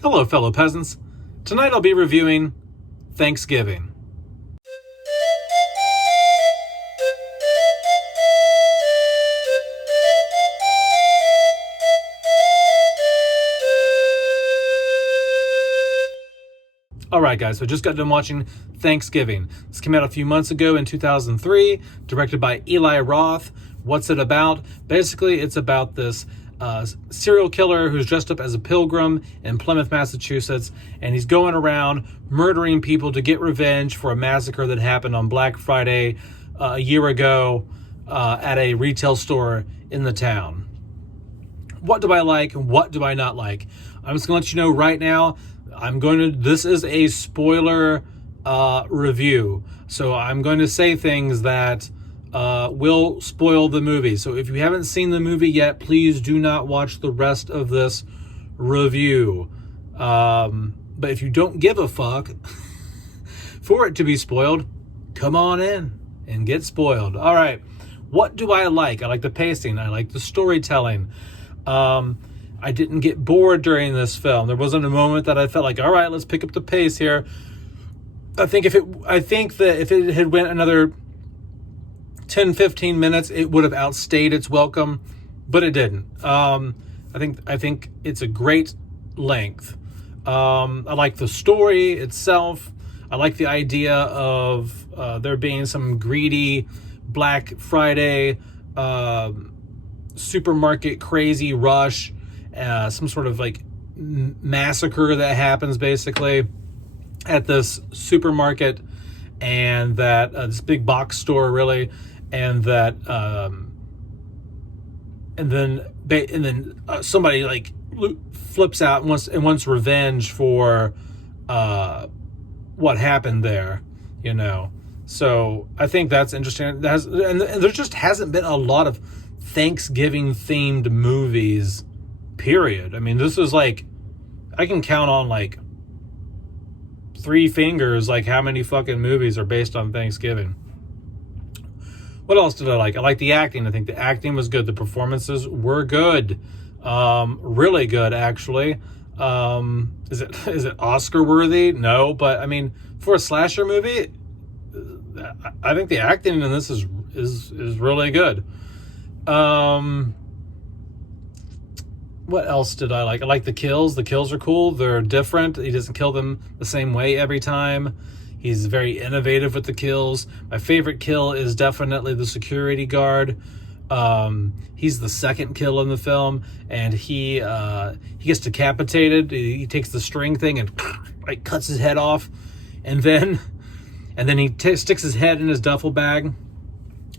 Hello, fellow peasants. Tonight I'll be reviewing Thanksgiving. Alright guys, so I just got done watching Thanksgiving. This came out a few months ago in 2003, directed by Eli Roth. What's it about? Basically, it's about this serial killer who's dressed up as a pilgrim in Plymouth, Massachusetts, and he's going around murdering people to get revenge for a massacre that happened on Black Friday a year ago at a retail store in the town. What do I like and what do I not like? I'm just going to let you know right now, this is a spoiler review. So I'm going to say things that will spoil the movie. So if you haven't seen the movie yet, please do not watch the rest of this review. But if you don't give a fuck for it to be spoiled, come on in and get spoiled. All right. What do I like? I like the pacing. I like the storytelling. I didn't get bored during this film. There wasn't a moment that I felt like, all right, let's pick up the pace here. I think that if it had went another 10, 15 minutes, it would have outstayed its welcome, but it didn't. I think it's a great length. I like the story itself. I like the idea of there being some greedy Black Friday supermarket crazy rush, some sort of like massacre that happens basically at this supermarket, and that this big box store really, and that and then somebody like flips out and wants revenge for what happened there, you know. So I think that's interesting. And there just hasn't been a lot of Thanksgiving themed movies, period. I mean, this is like, I can count on like 3 fingers like how many fucking movies are based on Thanksgiving. What else did I like? I like the acting. I think the acting was good. The performances were good. Really good, actually. Is it Oscar worthy? No, but I mean, for a slasher movie, I think the acting in this is really good. What else did I like? I like the kills. The kills are cool. They're different. He doesn't kill them the same way every time. He's very innovative with the kills. My favorite kill is definitely the security guard. He's the second kill in the film, and he gets decapitated. He takes the string thing and like cuts his head off, and then he sticks his head in his duffel bag,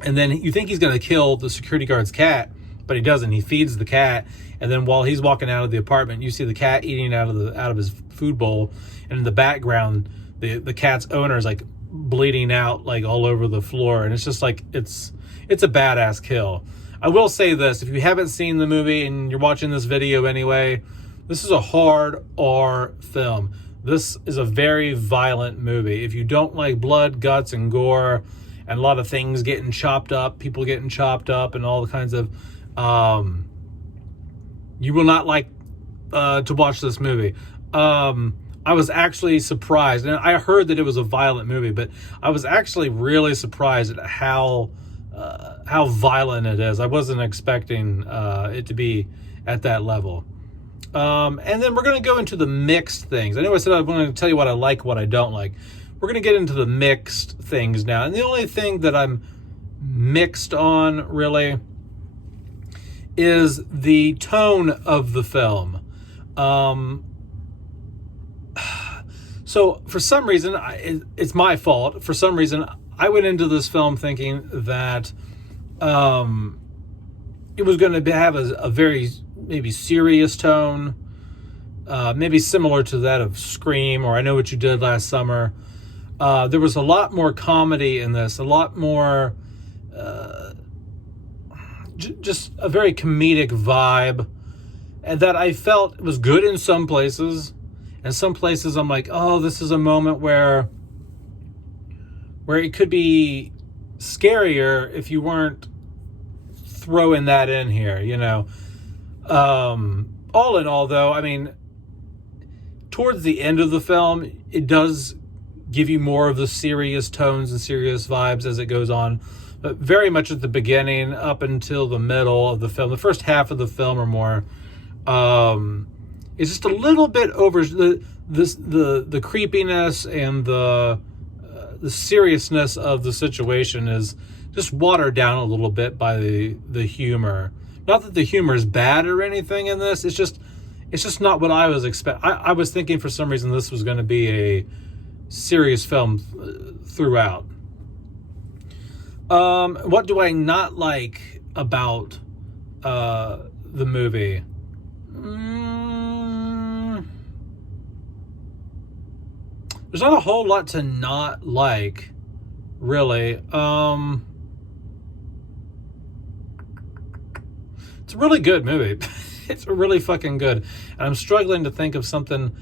and then you think he's going to kill the security guard's cat, but he doesn't. He feeds the cat, and then while he's walking out of the apartment, you see the cat eating out of his food bowl, and in the background, the cat's owner is like bleeding out like all over the floor, and it's just like it's a badass kill. I will say this: if you haven't seen the movie and you're watching this video anyway, this is a hard R film. This is a very violent movie. If you don't like blood, guts, and gore, and a lot of things getting chopped up, people getting chopped up, and all the kinds of, you will not like to watch this movie. I was actually surprised, and I heard that it was a violent movie, but I was actually really surprised at how violent it is. I wasn't expecting it to be at that level. And then we're going to go into the mixed things. I know I said I'm going to tell you what I like, what I don't like. We're going to get into the mixed things now. And the only thing that I'm mixed on, really, is the tone of the film. So for some reason, it's my fault. For some reason, I went into this film thinking that it was going to have a very maybe serious tone, maybe similar to that of Scream or I Know What You Did Last Summer. There was a lot more comedy in this, a lot more just a very comedic vibe, and that I felt was good in some places. And some places I'm like, oh, this is a moment where it could be scarier if you weren't throwing that in here, you know. All in all, though, I mean, towards the end of the film, it does give you more of the serious tones and serious vibes as it goes on. But very much at the beginning, up until the middle of the film, the first half of the film or more, is just a little bit over the creepiness and the seriousness of the situation is just watered down a little bit by the humor. Not that the humor is bad or anything in this. It's just not what I was expecting. I was thinking for some reason this was going to be a serious film throughout. What do I not like about the movie? There's not a whole lot to not like, really. It's a really good movie. It's really fucking good. And I'm struggling to think of something.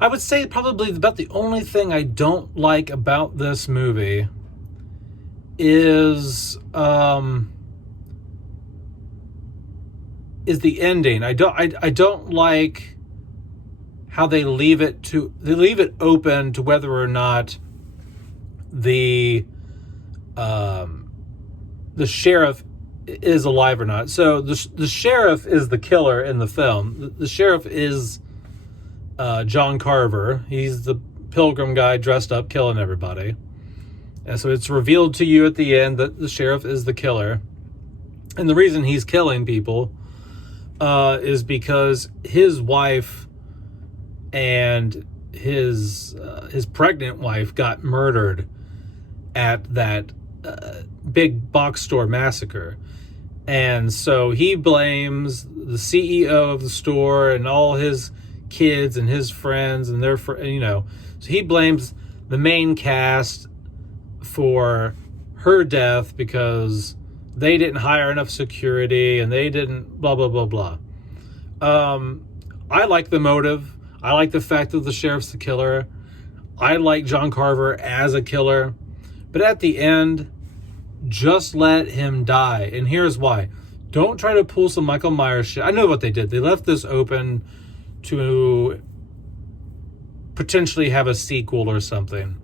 I would say probably about the only thing I don't like about this movie is the ending. I don't like how they leave it open to whether or not the sheriff is alive or not. So the sheriff is the killer in the film. The sheriff is John Carver. He's the pilgrim guy dressed up killing everybody. And so it's revealed to you at the end that the sheriff is the killer. And the reason he's killing people is because his wife and his pregnant wife got murdered at that big box store massacre. And so he blames the CEO of the store and all his kids and his friends and their so he blames the main cast for her death because they didn't hire enough security and they didn't blah blah blah blah. I like the motive. I like the fact that the sheriff's the killer. I like John Carver as a killer. But at the end, just let him die. And here's why. Don't try to pull some Michael Myers shit. I know what they did. They left this open to potentially have a sequel or something.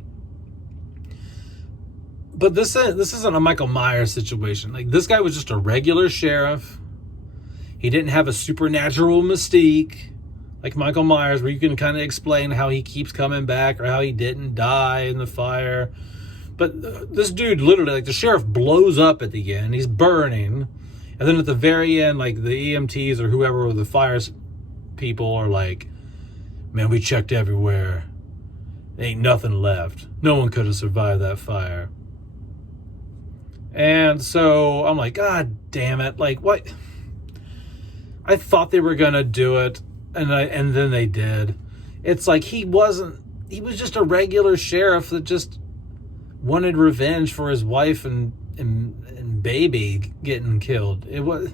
But this isn't a Michael Myers situation. Like, this guy was just a regular sheriff. He didn't have a supernatural mystique like Michael Myers, where you can kind of explain how he keeps coming back or how he didn't die in the fire. But this dude literally, like, the sheriff blows up at the end. He's burning. And then at the very end, like, the EMTs or whoever, or the fire people are like, man, we checked everywhere. Ain't nothing left. No one could have survived that fire. And so I'm like, God damn it. Like, what? I thought they were going to do it. And then they did. It's like he was just a regular sheriff that just wanted revenge for his wife and baby getting killed. It was.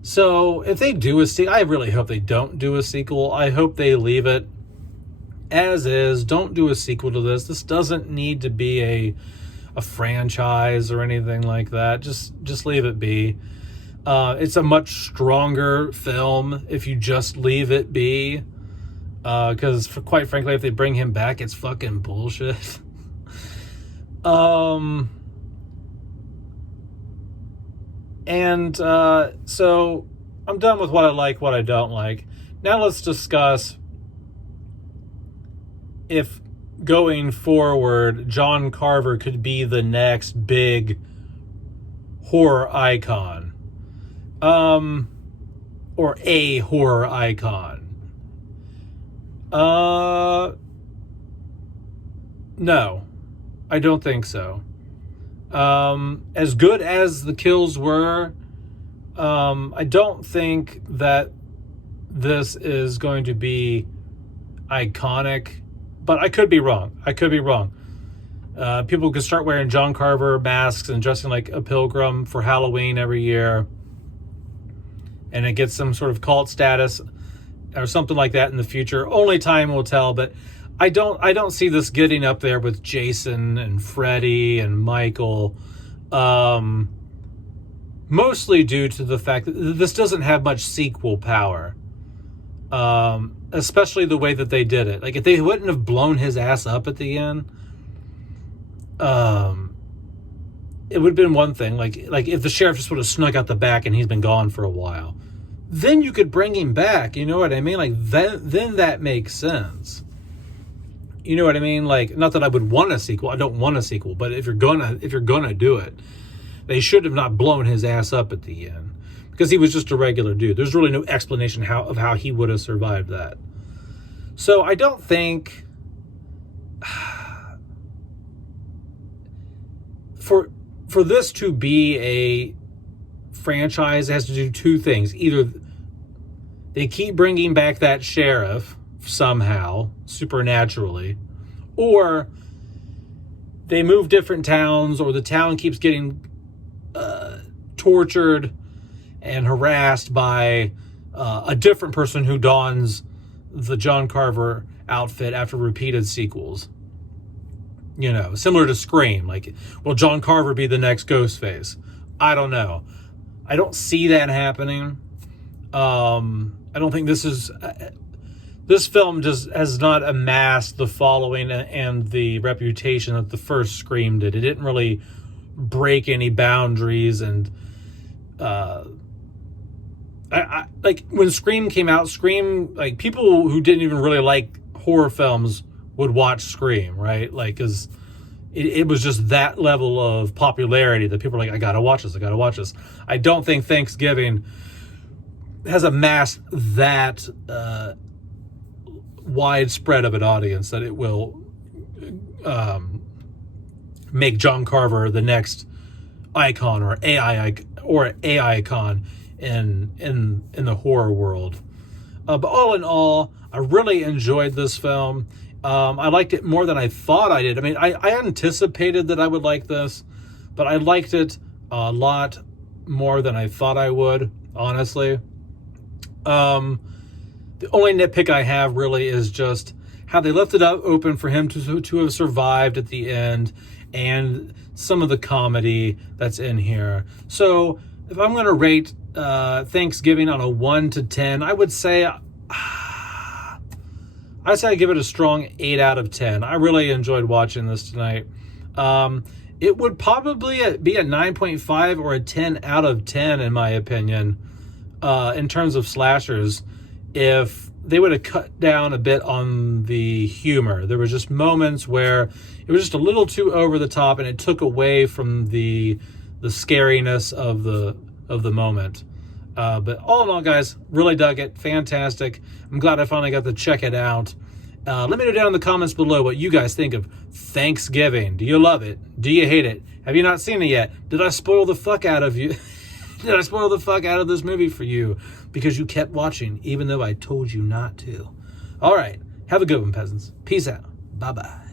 So if they do a sequel, I really hope they don't do a sequel. I hope they leave it as is. Don't do a sequel to this. This doesn't need to be a franchise or anything like that. Just leave it be. It's a much stronger film if you just leave it be. Because quite frankly, if they bring him back, it's fucking bullshit. So I'm done with what I like, what I don't like. Now let's discuss if going forward, John Carver could be the next big horror icon. Or a horror icon. No, I don't think so. As good as the kills were, I don't think that this is going to be iconic, but I could be wrong. People could start wearing John Carver masks and dressing like a pilgrim for Halloween every year, and it gets some sort of cult status or something like that in the future. Only time will tell, but I don't see this getting up there with Jason and Freddy and Michael, mostly due to the fact that this doesn't have much sequel power. Especially the way that they did it. Like, if they wouldn't have blown his ass up at the end, it would have been one thing. Like if the sheriff just would have snuck out the back and he's been gone for a while, then you could bring him back. You know what I mean? Like, then that makes sense. You know what I mean? Like, not that I would want a sequel. I don't want a sequel, but if you're gonna do it, they should have not blown his ass up at the end, because he was just a regular dude. There's really no explanation of how he would have survived that. So I don't think for this to be a franchise, it has to do two things. Either they keep bringing back that sheriff somehow, supernaturally, or they move different towns, or the town keeps getting tortured and harassed by a different person who dons the John Carver outfit after repeated sequels. You know, similar to Scream. Like, will John Carver be the next Ghostface? I don't know. I don't see that happening. I don't think this film just has not amassed the following and the reputation that the first Scream did. It didn't really break any boundaries, and I like when Scream came out. Scream, like, people who didn't even really like horror films would watch Scream, right? Like, because it was just that level of popularity that people are like, I gotta watch this. I don't think Thanksgiving has amassed that widespread of an audience that it will make John Carver the next icon or AI icon in the horror world. But all in all, I really enjoyed this film. I liked it more than I thought I did. I mean, I anticipated that I would like this, but I liked it a lot more than I thought I would, honestly. The only nitpick I have really is just how they left it up open for him to have survived at the end, and some of the comedy that's in here. So if I'm going to rate Thanksgiving on a 1 to 10, I would say I'd give it a strong 8 out of 10. I really enjoyed watching this tonight. It would probably be a 9.5 or a 10 out of 10 in my opinion, in terms of slashers, if they would have cut down a bit on the humor. There was just moments where it was just a little too over the top, and it took away from the scariness of the moment. But all in all, guys, really dug it. Fantastic. I'm glad I finally got to check it out. Let me know down in the comments below what you guys think of Thanksgiving. Do you love it? Do you hate it? Have you not seen it yet? Did I spoil the fuck out of you? Did I spoil the fuck out of this movie for you because you kept watching even though I told you not to? All right. Have a good one, peasants. Peace out. Bye-bye.